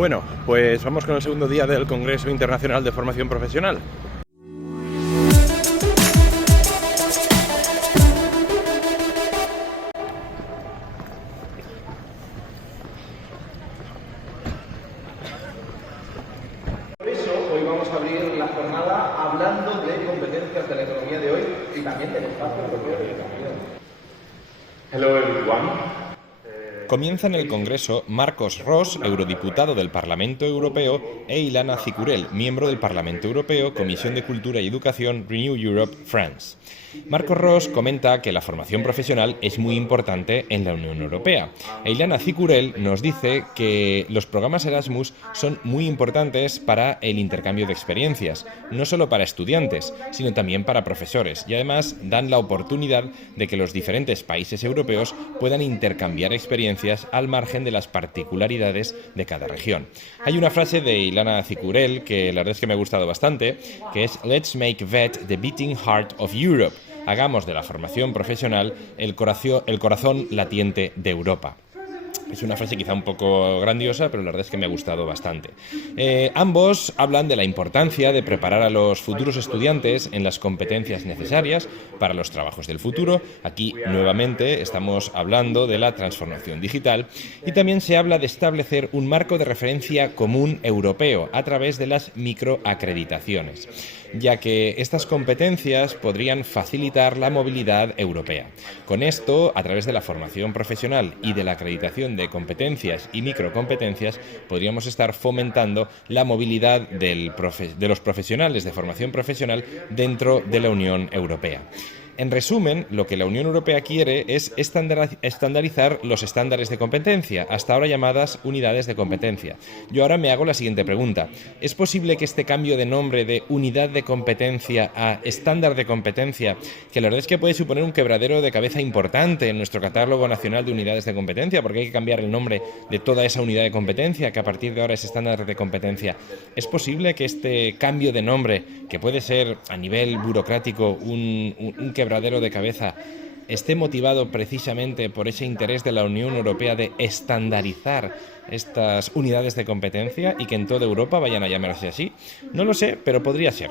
Bueno, pues vamos con el segundo día del Congreso Internacional de Formación Profesional. Por eso hoy vamos a abrir la jornada hablando de competencias de la economía de hoy y también del espacio europeo de educación. Hello everyone. Comienza en el Congreso Marcos Ros, eurodiputado del Parlamento Europeo, e Ilana Cicurel, miembro del Parlamento Europeo, Comisión de Cultura y Educación, Renew Europe, France. Marcos Ros comenta que la formación profesional es muy importante en la Unión Europea. E Ilana Cicurel nos dice que los programas Erasmus son muy importantes para el intercambio de experiencias, no solo para estudiantes, sino también para profesores, y además dan la oportunidad de que los diferentes países europeos puedan intercambiar experiencias al margen de las particularidades de cada región. Hay una frase de Ilana Cicurel que la verdad es que me ha gustado bastante, que es "Let's make VET the beating heart of Europe". Hagamos de la formación profesional el corazón latiente de Europa. Es una frase quizá un poco grandiosa, pero la verdad es que me ha gustado bastante. Ambos hablan de la importancia de preparar a los futuros estudiantes en las competencias necesarias para los trabajos del futuro. Aquí, nuevamente, estamos hablando de la transformación digital. Y también se habla de establecer un marco de referencia común europeo a través de las microacreditaciones, ya que estas competencias podrían facilitar la movilidad europea. Con esto, a través de la formación profesional y de la acreditación de competencias y microcompetencias, podríamos estar fomentando la movilidad de los profesionales de formación profesional dentro de la Unión Europea. En resumen, lo que la Unión Europea quiere es estandarizar los estándares de competencia, hasta ahora llamadas unidades de competencia. Yo ahora me hago la siguiente pregunta. ¿Es posible que este cambio de nombre de unidad de competencia a estándar de competencia, que la verdad es que puede suponer un quebradero de cabeza importante en nuestro catálogo nacional de unidades de competencia, porque hay que cambiar el nombre de toda esa unidad de competencia, que a partir de ahora es estándar de competencia? ¿Es posible que este cambio de nombre, que puede ser a nivel burocrático un quebradero de cabeza, esté motivado precisamente por ese interés de la Unión Europea de estandarizar estas unidades de competencia y que en toda Europa vayan a llamarse así? No lo sé, pero podría ser.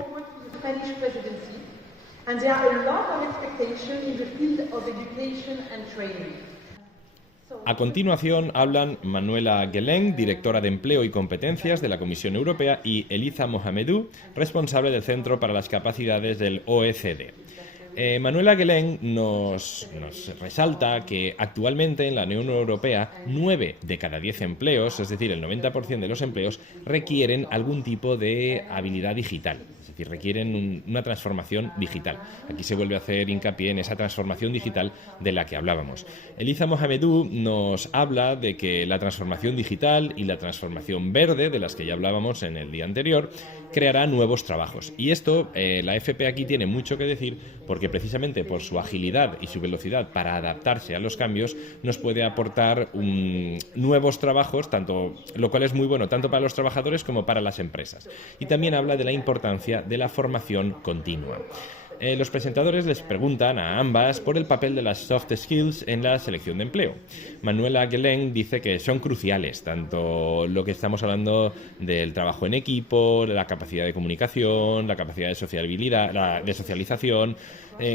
A continuación hablan Manuela Guélén, directora de Empleo y Competencias de la Comisión Europea, y Elisa Mohamedou, responsable del Centro para las Capacidades del OECD. Manuela Guélén nos resalta que actualmente en la Unión Europea 9 de cada 10 empleos, es decir, el 90% de los empleos, requieren algún tipo de habilidad digital, es decir, requieren una transformación digital. Aquí se vuelve a hacer hincapié en esa transformación digital de la que hablábamos. Elisa Mohamedou nos habla de que la transformación digital y la transformación verde, de las que ya hablábamos en el día anterior, creará nuevos trabajos. Y esto, la FP aquí tiene mucho que decir, porque precisamente por su agilidad y su velocidad para adaptarse a los cambios, nos puede aportar nuevos trabajos, lo cual es muy bueno tanto para los trabajadores como para las empresas. Y también habla de la importancia de la formación continua. Los presentadores les preguntan a ambas por el papel de las soft skills en la selección de empleo. Manuela Guélén dice que son cruciales, tanto lo que estamos hablando del trabajo en equipo, la capacidad de comunicación, la capacidad de sociabilidad, de socialización.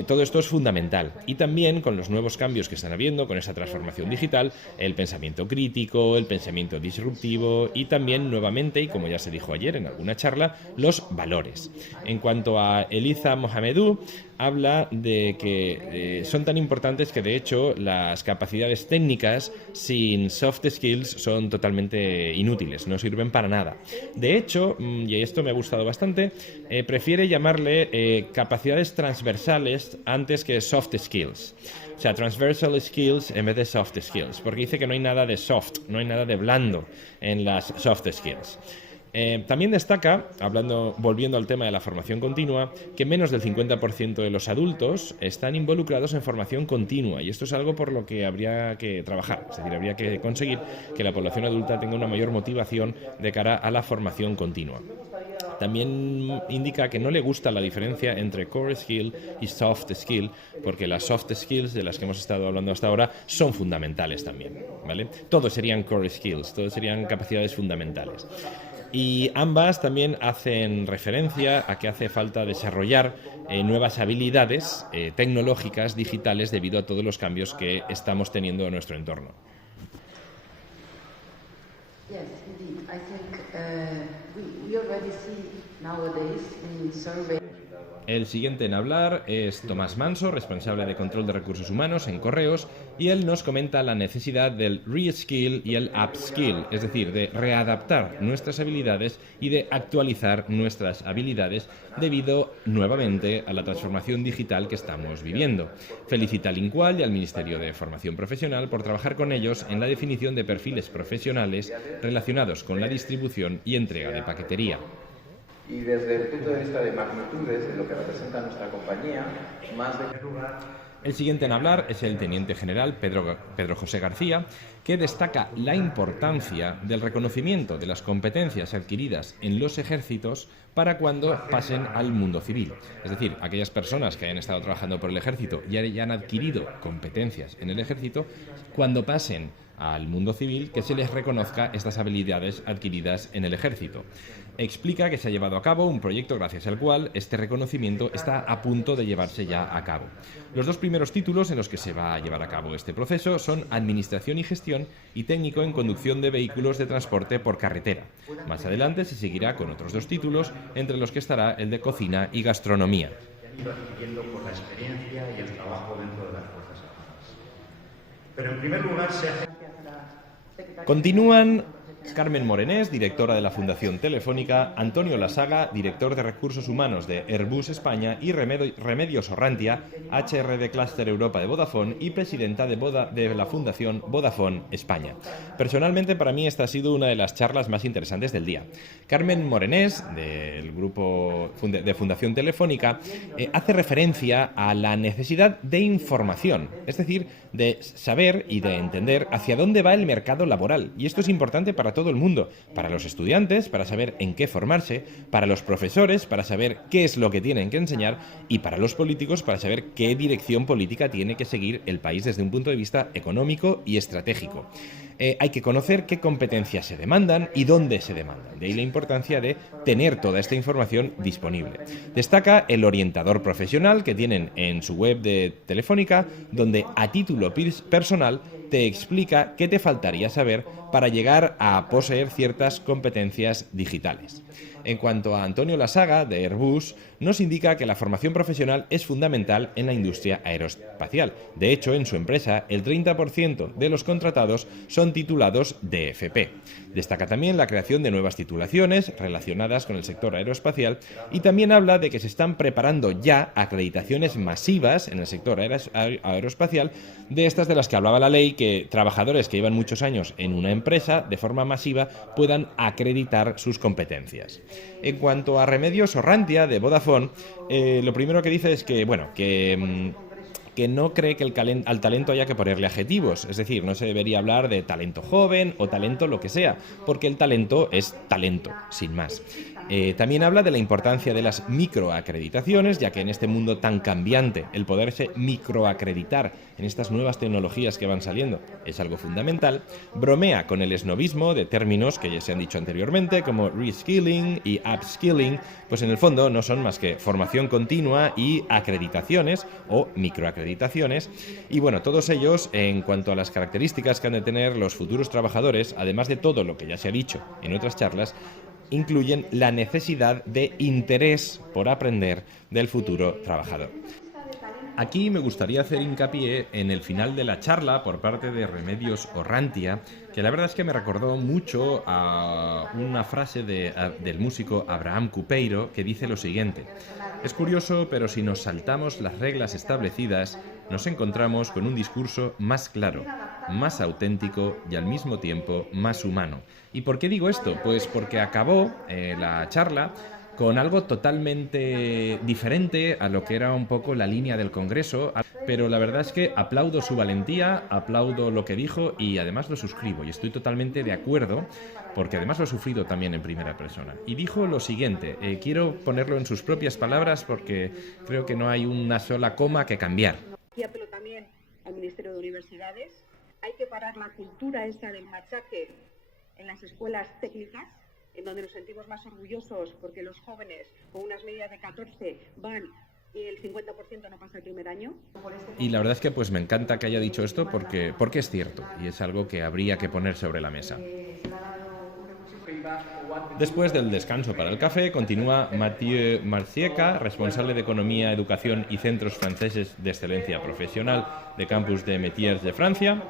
Todo esto es fundamental. Y también con los nuevos cambios que están habiendo, con esa transformación digital, el pensamiento crítico, el pensamiento disruptivo y también nuevamente, y como ya se dijo ayer en alguna charla, los valores. En cuanto a Elisa Mohamedou, habla de que son tan importantes que de hecho las capacidades técnicas sin soft skills son totalmente inútiles, no sirven para nada. De hecho, y esto me ha gustado bastante, prefiere llamarle capacidades transversales antes que soft skills. O sea, transversal skills en vez de soft skills, porque dice que no hay nada de soft, no hay nada de blando en las soft skills. También destaca, volviendo al tema de la formación continua, que menos del 50% de los adultos están involucrados en formación continua, y esto es algo por lo que habría que trabajar, es decir, habría que conseguir que la población adulta tenga una mayor motivación de cara a la formación continua. También indica que no le gusta la diferencia entre core skill y soft skill, porque las soft skills de las que hemos estado hablando hasta ahora son fundamentales también, ¿vale? Todos serían core skills, todos serían capacidades fundamentales. Y ambas también hacen referencia a que hace falta desarrollar nuevas habilidades tecnológicas, digitales, debido a todos los cambios que estamos teniendo en nuestro entorno. Yes, indeed. I think we already see nowadays in surveys. El siguiente en hablar es Tomás Manso, responsable de control de recursos humanos en Correos, y él nos comenta la necesidad del reskill y el upskill, es decir, de readaptar nuestras habilidades y de actualizar nuestras habilidades debido nuevamente a la transformación digital que estamos viviendo. Felicita al INCUAL y al Ministerio de Formación Profesional por trabajar con ellos en la definición de perfiles profesionales relacionados con la distribución y entrega de paquetería. Y desde el punto de vista de magnitudes de lo que representa nuestra compañía, más de... El siguiente en hablar es el Teniente General Pedro José García, que destaca la importancia del reconocimiento de las competencias adquiridas en los ejércitos para cuando pasen al mundo civil. Es decir, aquellas personas que hayan estado trabajando por el ejército y hayan adquirido competencias en el ejército, cuando pasen al mundo civil, que se les reconozca estas habilidades adquiridas en el ejército. Explica que se ha llevado a cabo un proyecto gracias al cual este reconocimiento está a punto de llevarse ya a cabo. Los dos primeros títulos en los que se va a llevar a cabo este proceso son Administración y Gestión y Técnico en Conducción de Vehículos de Transporte por Carretera. Más adelante se seguirá con otros dos títulos, entre los que estará el de Cocina y Gastronomía. Ido adquiriendo por la experiencia y el trabajo dentro de las Fuerzas Armadas. Pero en primer lugar se hace... Continúan Carmen Morenés, directora de la Fundación Telefónica, Antonio Lasaga, director de Recursos Humanos de Airbus España, y Remedios Orrantia, HRD Cluster Europa de Vodafone y presidenta de la Fundación Vodafone España. Personalmente, para mí esta ha sido una de las charlas más interesantes del día. Carmen Morenés, del grupo de Fundación Telefónica, hace referencia a la necesidad de información, es decir, de saber y de entender hacia dónde va el mercado laboral. Y esto es importante para todo el mundo, para los estudiantes, para saber en qué formarse, para los profesores, para saber qué es lo que tienen que enseñar, y para los políticos, para saber qué dirección política tiene que seguir el país desde un punto de vista económico y estratégico. Hay que conocer qué competencias se demandan y dónde se demandan. De ahí la importancia de tener toda esta información disponible. Destaca el orientador profesional que tienen en su web de Telefónica, donde a título personal te explica qué te faltaría saber para llegar a poseer ciertas competencias digitales. En cuanto a Antonio Lasaga, de Airbus, nos indica que la formación profesional es fundamental en la industria aeroespacial. De hecho, en su empresa, el 30% de los contratados son titulados DFP. Destaca también la creación de nuevas titulaciones relacionadas con el sector aeroespacial, y también habla de que se están preparando ya acreditaciones masivas en el sector aeroespacial, de estas de las que hablaba la ley, que trabajadores que llevan muchos años en una empresa de forma masiva puedan acreditar sus competencias. En cuanto a Remedios Orrantia, de Vodafone, lo primero que dice es que, que no cree que al talento haya que ponerle adjetivos, es decir, no se debería hablar de talento joven o talento lo que sea, porque el talento es talento, sin más. También habla de la importancia de las microacreditaciones, ya que en este mundo tan cambiante el poderse microacreditar en estas nuevas tecnologías que van saliendo es algo fundamental. Bromea con el esnovismo de términos que ya se han dicho anteriormente, como reskilling y upskilling, pues en el fondo no son más que formación continua y acreditaciones o microacreditaciones. Y bueno, todos ellos, en cuanto a las características que han de tener los futuros trabajadores, además de todo lo que ya se ha dicho en otras charlas, incluyen la necesidad de interés por aprender del futuro trabajador. Aquí me gustaría hacer hincapié en el final de la charla por parte de Remedios Orrantia, que la verdad es que me recordó mucho a una frase del músico Abraham Cupeiro, que dice lo siguiente: es curioso, pero si nos saltamos las reglas establecidas, nos encontramos con un discurso más claro, más auténtico y al mismo tiempo más humano. ¿Y por qué digo esto? Pues porque acabó la charla con algo totalmente diferente a lo que era un poco la línea del Congreso, pero la verdad es que aplaudo su valentía, aplaudo lo que dijo y además lo suscribo y estoy totalmente de acuerdo porque además lo he sufrido también en primera persona. Y dijo lo siguiente, quiero ponerlo en sus propias palabras porque creo que no hay una sola coma que cambiar. Y apelo también al Ministerio de Universidades, hay que parar la cultura esa del machaque en las escuelas técnicas, en donde nos sentimos más orgullosos porque los jóvenes con unas medias de 14 van y el 50% no pasa el primer año. Y la verdad es que pues me encanta que haya dicho esto porque es cierto y es algo que habría que poner sobre la mesa. Después del descanso para el café, continúa Mathieu Marcieca, responsable de Economía, Educación y Centros Franceses de Excelencia Profesional de Campus de Métiers de Francia.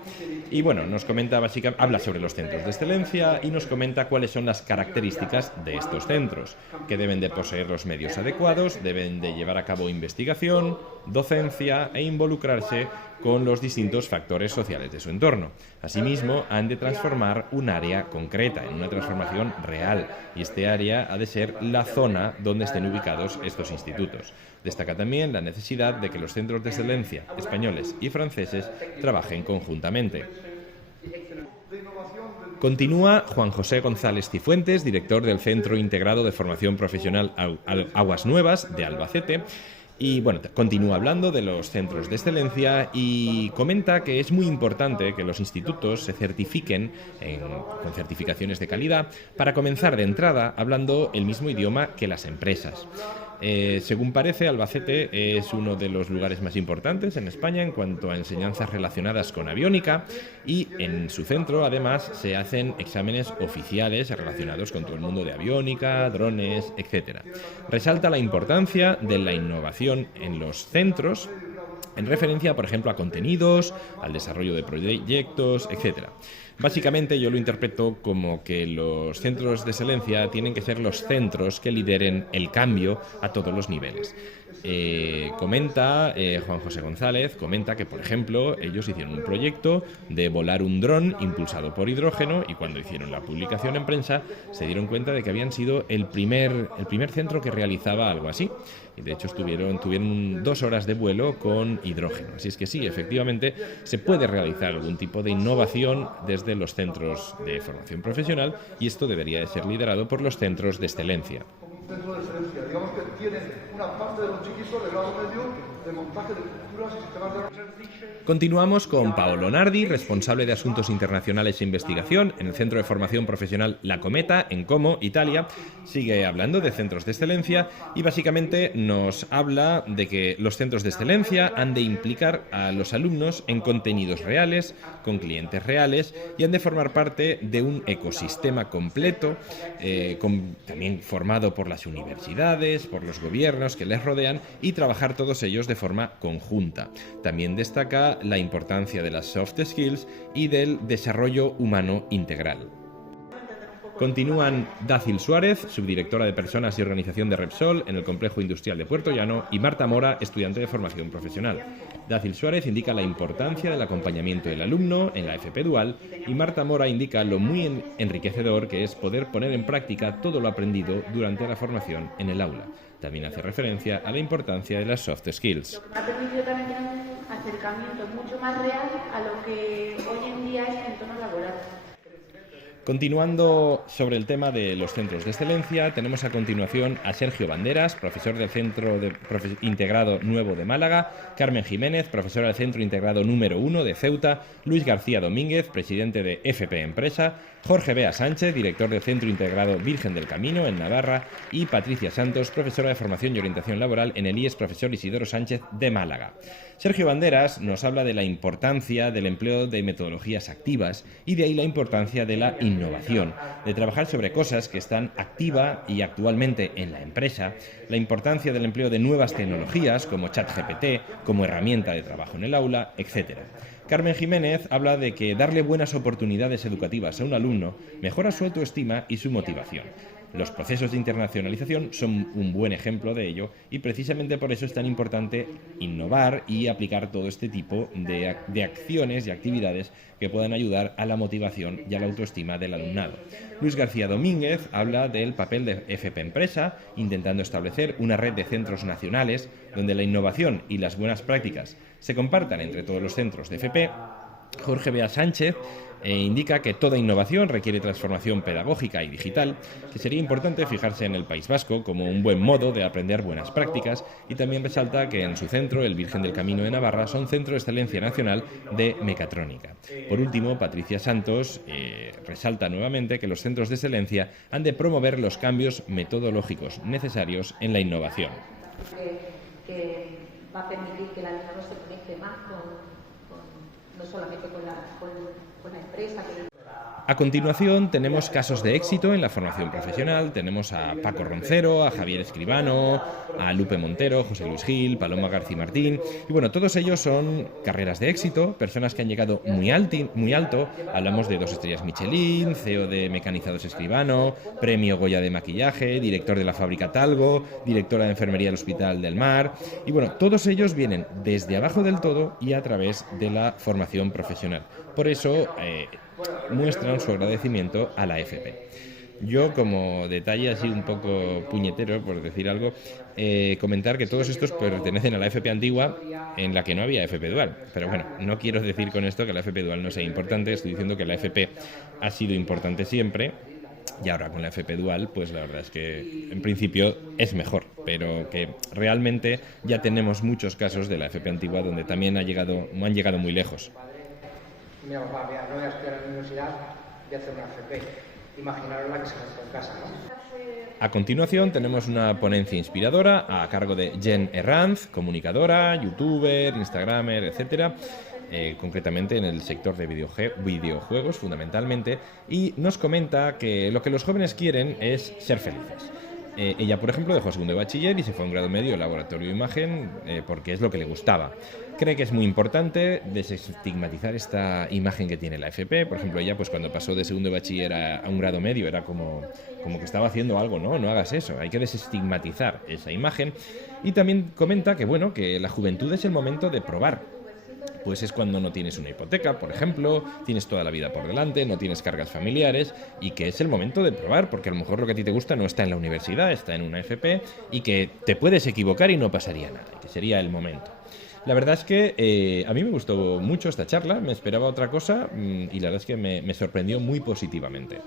Y bueno, nos comenta habla sobre los centros de excelencia y nos comenta cuáles son las características de estos centros, que deben de poseer los medios adecuados, deben de llevar a cabo investigación, docencia e involucrarse con los distintos factores sociales de su entorno. Asimismo, han de transformar un área concreta en una transformación real y este área ha de ser la zona donde estén ubicados estos institutos. Destaca también la necesidad de que los centros de excelencia españoles y franceses trabajen conjuntamente. Continúa Juan José González Cifuentes, director del Centro Integrado de Formación Profesional Aguas Nuevas de Albacete. Y bueno, continúa hablando de los centros de excelencia y comenta que es muy importante que los institutos se certifiquen con certificaciones de calidad para comenzar de entrada hablando el mismo idioma que las empresas. Según parece, Albacete es uno de los lugares más importantes en España en cuanto a enseñanzas relacionadas con aviónica y en su centro además se hacen exámenes oficiales relacionados con todo el mundo de aviónica, drones, etc. Resalta la importancia de la innovación en los centros en referencia, por ejemplo, a contenidos, al desarrollo de proyectos, etc. Básicamente yo lo interpreto como que los centros de excelencia tienen que ser los centros que lideren el cambio a todos los niveles. Juan José González comenta que, por ejemplo, ellos hicieron un proyecto de volar un dron impulsado por hidrógeno y cuando hicieron la publicación en prensa se dieron cuenta de que habían sido el primer centro que realizaba algo así. Y de hecho tuvieron 2 horas de vuelo con hidrógeno. Así es que sí, efectivamente, se puede realizar algún tipo de innovación desde los centros de formación profesional y esto debería de ser liderado por los centros de excelencia. Centro de excelencia, digamos que tienen una parte de los chiquitos de grado medio de montaje de estructuras y sistemas de... Continuamos con Paolo Nardi, responsable de Asuntos Internacionales e Investigación en el Centro de Formación Profesional La Cometa, en Como, Italia. Sigue hablando de centros de excelencia y básicamente nos habla de que los centros de excelencia han de implicar a los alumnos en contenidos reales, con clientes reales y han de formar parte de un ecosistema completo, también formado por las universidades, por los gobiernos que les rodean y trabajar todos ellos de forma conjunta. También destaca la importancia de las soft skills y del desarrollo humano integral. Continúan Dácil Suárez, subdirectora de Personas y Organización de Repsol en el Complejo Industrial de Puerto Llano, y Marta Mora, estudiante de formación profesional. Dácil Suárez indica la importancia del acompañamiento del alumno en la FP Dual y Marta Mora indica lo muy enriquecedor que es poder poner en práctica todo lo aprendido durante la formación en el aula. También hace referencia a la importancia de las soft skills. Me ha permitido también tener un acercamiento mucho más real a lo que hoy en día es el entorno laboral. Continuando sobre el tema de los centros de excelencia, tenemos a continuación a Sergio Banderas, profesor del Centro Integrado Nuevo de Málaga, Carmen Jiménez, profesora del Centro Integrado número 1 de Ceuta, Luis García Domínguez, presidente de FP Empresa, Jorge Bea Sánchez, director del Centro Integrado Virgen del Camino en Navarra y Patricia Santos, profesora de Formación y Orientación Laboral en el IES Profesor Isidoro Sánchez de Málaga. Sergio Banderas nos habla de la importancia del empleo de metodologías activas y de ahí la importancia de la innovación, de trabajar sobre cosas que están activa y actualmente en la empresa, la importancia del empleo de nuevas tecnologías como ChatGPT, como herramienta de trabajo en el aula, etc. Carmen Jiménez habla de que darle buenas oportunidades educativas a un alumno mejora su autoestima y su motivación. Los procesos de internacionalización son un buen ejemplo de ello y precisamente por eso es tan importante innovar y aplicar todo este tipo de acciones y actividades que puedan ayudar a la motivación y a la autoestima del alumnado. Luis García Domínguez habla del papel de FP Empresa, intentando establecer una red de centros nacionales donde la innovación y las buenas prácticas se compartan entre todos los centros de FP. Jorge Bea Sánchez indica que toda innovación requiere transformación pedagógica y digital, que sería importante fijarse en el País Vasco como un buen modo de aprender buenas prácticas, y también resalta que en su centro, el Virgen del Camino de Navarra, son centro de excelencia nacional de mecatrónica. Por último, Patricia Santos resalta nuevamente que los centros de excelencia han de promover los cambios metodológicos necesarios en la innovación. Que va a permitir que el alumnado se conecte más no solamente con la empresa. A continuación tenemos casos de éxito en la formación profesional. Tenemos a Paco Roncero, a Javier Escribano, a Lupe Montero, José Luis Gil, Paloma García Martín. Y bueno, todos ellos son carreras de éxito, personas que han llegado muy alto. Hablamos de 2 estrellas Michelin, CEO de Mecanizados Escribano, Premio Goya de Maquillaje, director de la fábrica Talgo, directora de Enfermería del Hospital del Mar. Y bueno, todos ellos vienen desde abajo del todo y a través de la formación profesional. Por eso muestran su agradecimiento a la FP. Yo, como detalle así un poco puñetero, por decir algo, comentar que todos estos pertenecen a la FP antigua, en la que no había FP dual. Pero bueno, no quiero decir con esto que la FP dual no sea importante, estoy diciendo que la FP ha sido importante siempre, y ahora con la FP dual, pues la verdad es que en principio es mejor, pero que realmente ya tenemos muchos casos de la FP antigua donde también han llegado muy lejos. Mi papá, mira, no voy a estudiar en la universidad, voy a hacer una FP. Imaginaros la que se gastó en casa, ¿no? A continuación tenemos una ponencia inspiradora a cargo de Jen Herranz, comunicadora, youtuber, instagramer, etcétera, concretamente en el sector de videojuegos fundamentalmente, y nos comenta que lo que los jóvenes quieren es ser felices. Ella, por ejemplo, dejó segundo de bachiller y se fue a un grado medio de laboratorio de imagen porque es lo que le gustaba. Cree que es muy importante desestigmatizar esta imagen que tiene la FP. Por ejemplo, ella, pues cuando pasó de segundo de bachiller a un grado medio, era como que estaba haciendo algo, ¿no? No hagas eso, hay que desestigmatizar esa imagen. Y también comenta que, bueno, que la juventud es el momento de probar. Pues es cuando no tienes una hipoteca, por ejemplo, tienes toda la vida por delante, no tienes cargas familiares, y que es el momento de probar, porque a lo mejor lo que a ti te gusta no está en la universidad, está en una FP, y que te puedes equivocar y no pasaría nada, que sería el momento. La verdad es que a mí me gustó mucho esta charla, me esperaba otra cosa, y la verdad es que me sorprendió muy positivamente.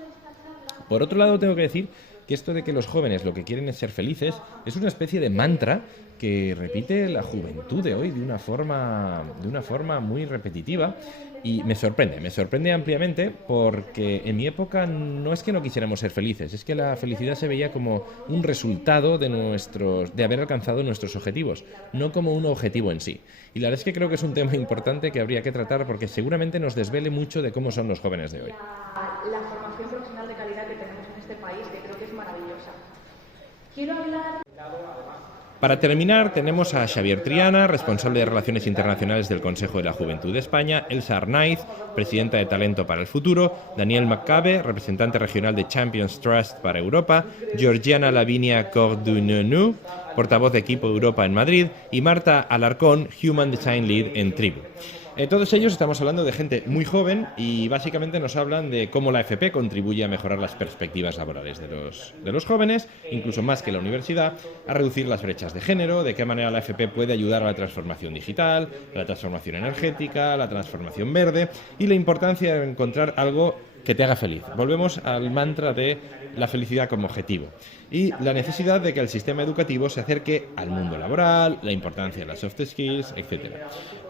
Por otro lado, tengo que decir que esto de que los jóvenes lo que quieren es ser felices es una especie de mantra que repite la juventud de hoy de una forma muy repetitiva, y me sorprende ampliamente, porque en mi época no es que no quisiéramos ser felices, es que la felicidad se veía como un resultado de haber alcanzado nuestros objetivos, no como un objetivo en sí. Y la verdad es que creo que es un tema importante que habría que tratar, porque seguramente nos desvele mucho de cómo son los jóvenes de hoy. La formación profesional de calidad que tenemos en este país, que creo que es maravillosa. Quiero hablar... Para terminar, tenemos a Xavier Triana, responsable de Relaciones Internacionales del Consejo de la Juventud de España, Elsa Arnaiz, presidenta de Talento para el Futuro, Daniel McCabe, representante regional de Champions Trust para Europa, Georgiana Lavinia Cordunenu, portavoz de Equipo Europa en Madrid, y Marta Alarcón, Human Design Lead en Tribu. Todos ellos estamos hablando de gente muy joven y básicamente nos hablan de cómo la FP contribuye a mejorar las perspectivas laborales de los jóvenes, incluso más que la universidad, a reducir las brechas de género, de qué manera la FP puede ayudar a la transformación digital, a la transformación energética, a la transformación verde, y la importancia de encontrar algo que te haga feliz. Volvemos al mantra de la felicidad como objetivo y la necesidad de que el sistema educativo se acerque al mundo laboral, la importancia de las soft skills, etc.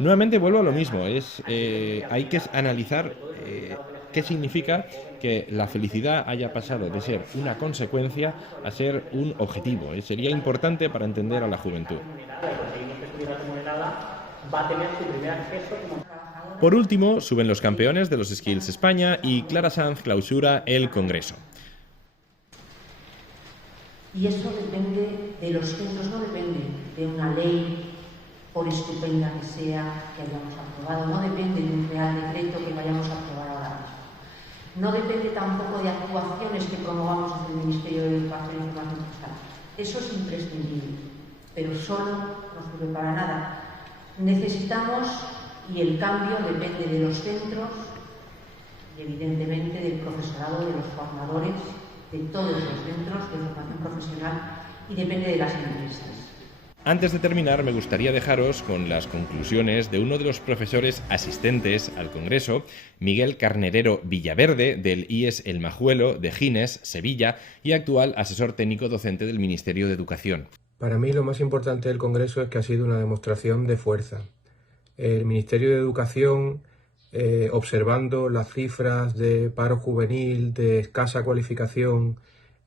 Nuevamente vuelvo a lo mismo, hay que analizar qué significa que la felicidad haya pasado de ser una consecuencia a ser un objetivo. Sería importante para entender a la juventud. Por último, suben los campeones de los Skills España y Clara Sanz clausura el Congreso. Y eso depende de los centros, no depende de una ley, por estupenda que sea, que hayamos aprobado, no depende de un real decreto que vayamos a aprobar ahora mismo. No depende tampoco de actuaciones que promovamos desde el Ministerio de Educación y Formación Profesional. Eso es imprescindible, pero solo no sirve para nada. Necesitamos, y el cambio depende de los centros y evidentemente del profesorado, de los formadores, de todos los centros de formación profesional y depende de las empresas. Antes de terminar, me gustaría dejaros con las conclusiones de uno de los profesores asistentes al Congreso, Miguel Carnerero Villaverde, del IES El Majuelo de Gines, Sevilla, y actual asesor técnico docente del Ministerio de Educación. Para mí lo más importante del Congreso es que ha sido una demostración de fuerza. El Ministerio de Educación, observando las cifras de paro juvenil, de escasa cualificación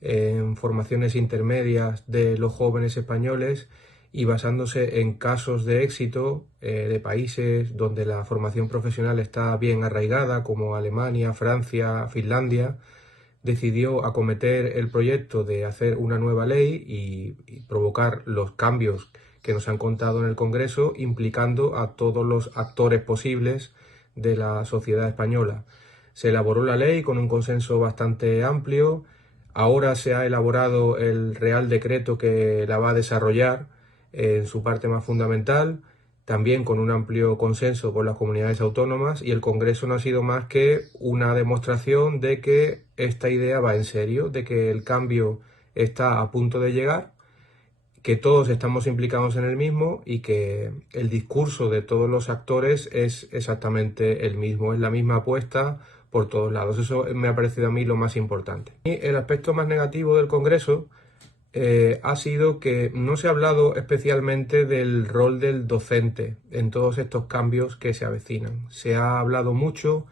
en formaciones intermedias de los jóvenes españoles, y basándose en casos de éxito de países donde la formación profesional está bien arraigada, como Alemania, Francia, Finlandia, decidió acometer el proyecto de hacer una nueva ley y provocar los cambios que nos han contado en el Congreso, implicando a todos los actores posibles de la sociedad española. Se elaboró la ley con un consenso bastante amplio. Ahora se ha elaborado el Real Decreto que la va a desarrollar en su parte más fundamental, también con un amplio consenso por las comunidades autónomas, y el Congreso no ha sido más que una demostración de que esta idea va en serio, de que el cambio está a punto de llegar, que todos estamos implicados en el mismo y que el discurso de todos los actores es exactamente el mismo, es la misma apuesta por todos lados. Eso me ha parecido a mí lo más importante. Y el aspecto más negativo del Congreso ha sido que no se ha hablado especialmente del rol del docente en todos estos cambios que se avecinan. Se ha hablado mucho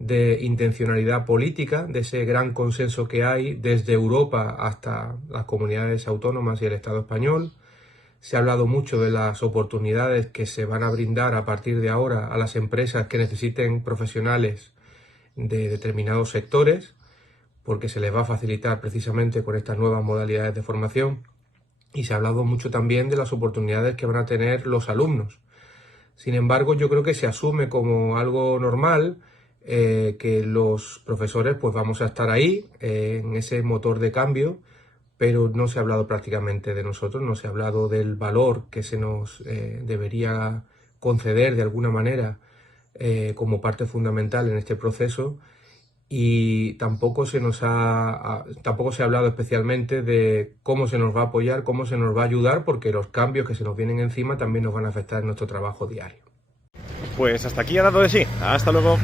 de intencionalidad política, de ese gran consenso que hay desde Europa hasta las comunidades autónomas y el Estado español. Se ha hablado mucho de las oportunidades que se van a brindar a partir de ahora a las empresas que necesiten profesionales de determinados sectores, porque se les va a facilitar precisamente con estas nuevas modalidades de formación, y se ha hablado mucho también de las oportunidades que van a tener los alumnos. Sin embargo, yo creo que se asume como algo normal que los profesores pues vamos a estar ahí en ese motor de cambio, pero no se ha hablado prácticamente de nosotros, no se ha hablado del valor que se nos debería conceder de alguna manera como parte fundamental en este proceso. Y tampoco se ha hablado especialmente de cómo se nos va a apoyar, cómo se nos va a ayudar, porque los cambios que se nos vienen encima también nos van a afectar en nuestro trabajo diario. Pues hasta aquí ha dado de sí. Hasta luego.